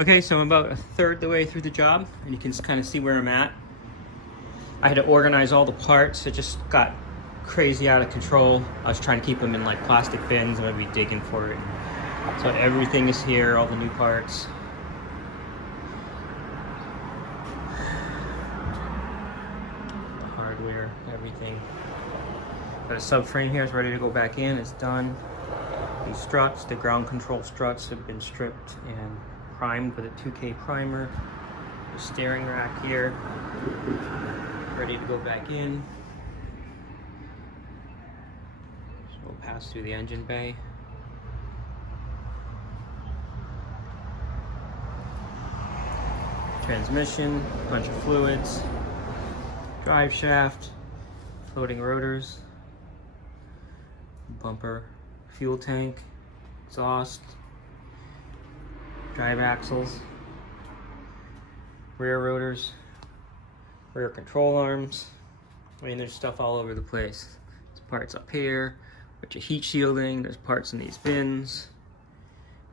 Okay, so I'm about a third the way through the job, and you can kind of see where I'm at. I had to organize all the parts. It just got crazy out of control. I was trying to keep them in like plastic bins. I'm gonna be digging for it. So everything is here, all the new parts. Hardware, everything. Got a subframe here, it's ready to go back in, it's done. These struts, the ground control struts have been stripped and primed with a 2K primer. The steering rack here, ready to go back in. So we'll pass through the engine bay. Transmission, bunch of fluids, drive shaft, floating rotors, bumper, fuel tank, exhaust, drive axles, rear rotors, rear control arms. I mean, there's stuff all over the place. There's parts up here, bunch of heat shielding, there's parts in these bins,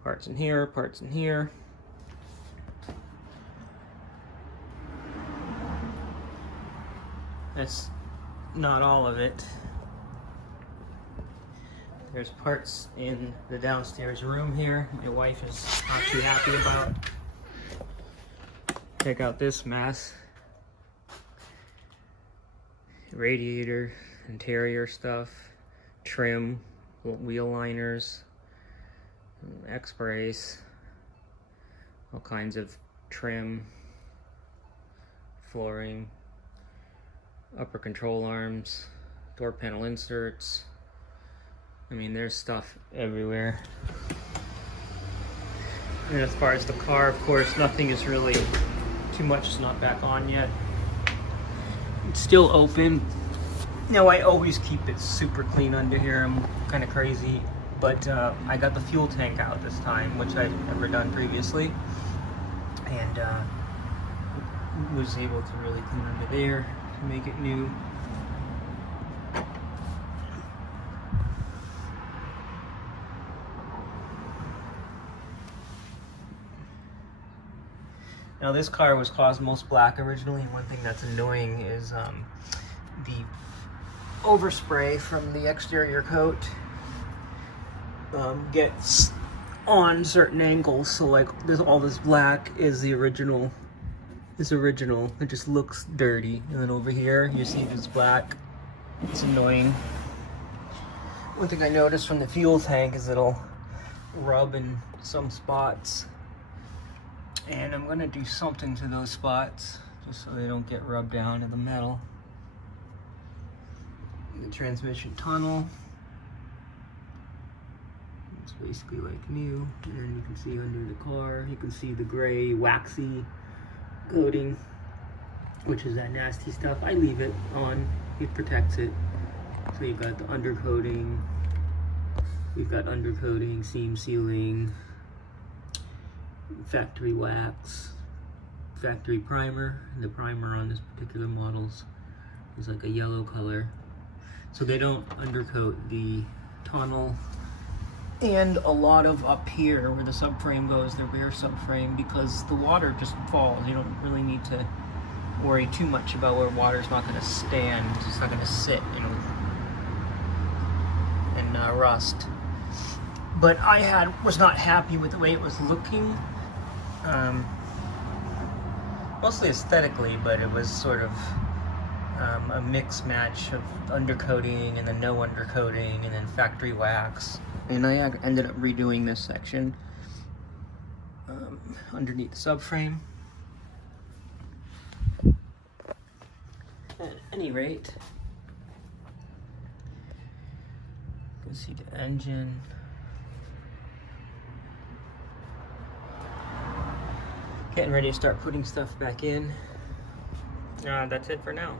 parts in here, parts in here. That's not all of it. There's parts in the downstairs room here. My wife is not too happy about. Check out this mess. Radiator, interior stuff, trim, wheel liners, X-brace, all kinds of trim, flooring, upper control arms, door panel inserts. I mean, there's stuff everywhere. And as far as the car, of course, nothing is really too much. It's not back on yet. It's still open. Now, I always keep it super clean under here. I'm kind of crazy, but I got the fuel tank out this time, which I'd never done previously, and was able to really clean under there to make it new. Now, this car was Cosmos Black originally, and one thing that's annoying is the overspray from the exterior coat gets on certain angles. So like all this black is the original. It's original. It just looks dirty. And then over here, you see this black. It's annoying. One thing I noticed from the fuel tank is it'll rub in some spots. And I'm gonna do something to those spots just so they don't get rubbed down to the metal. The transmission tunnel. It's basically like new. And you can see under the car, you can see the gray waxy coating, which is that nasty stuff. I leave it on, it protects it. So you've got the undercoating, we've got undercoating, seam sealing, factory wax, factory primer. The primer on this particular models is like a yellow color, so they don't undercoat the tunnel. And a lot of up here where the subframe goes, the rear subframe, because the water just falls. You don't really need to worry too much about where water's not going to stand. It's not going to sit, you know, and rust. But I was not happy with the way it was looking. Mostly aesthetically, but it was sort of a mix match of undercoating and then no undercoating and then factory wax. And I ended up redoing this section underneath the subframe. At any rate, you can see the engine. Getting ready to start putting stuff back in. That's it for now.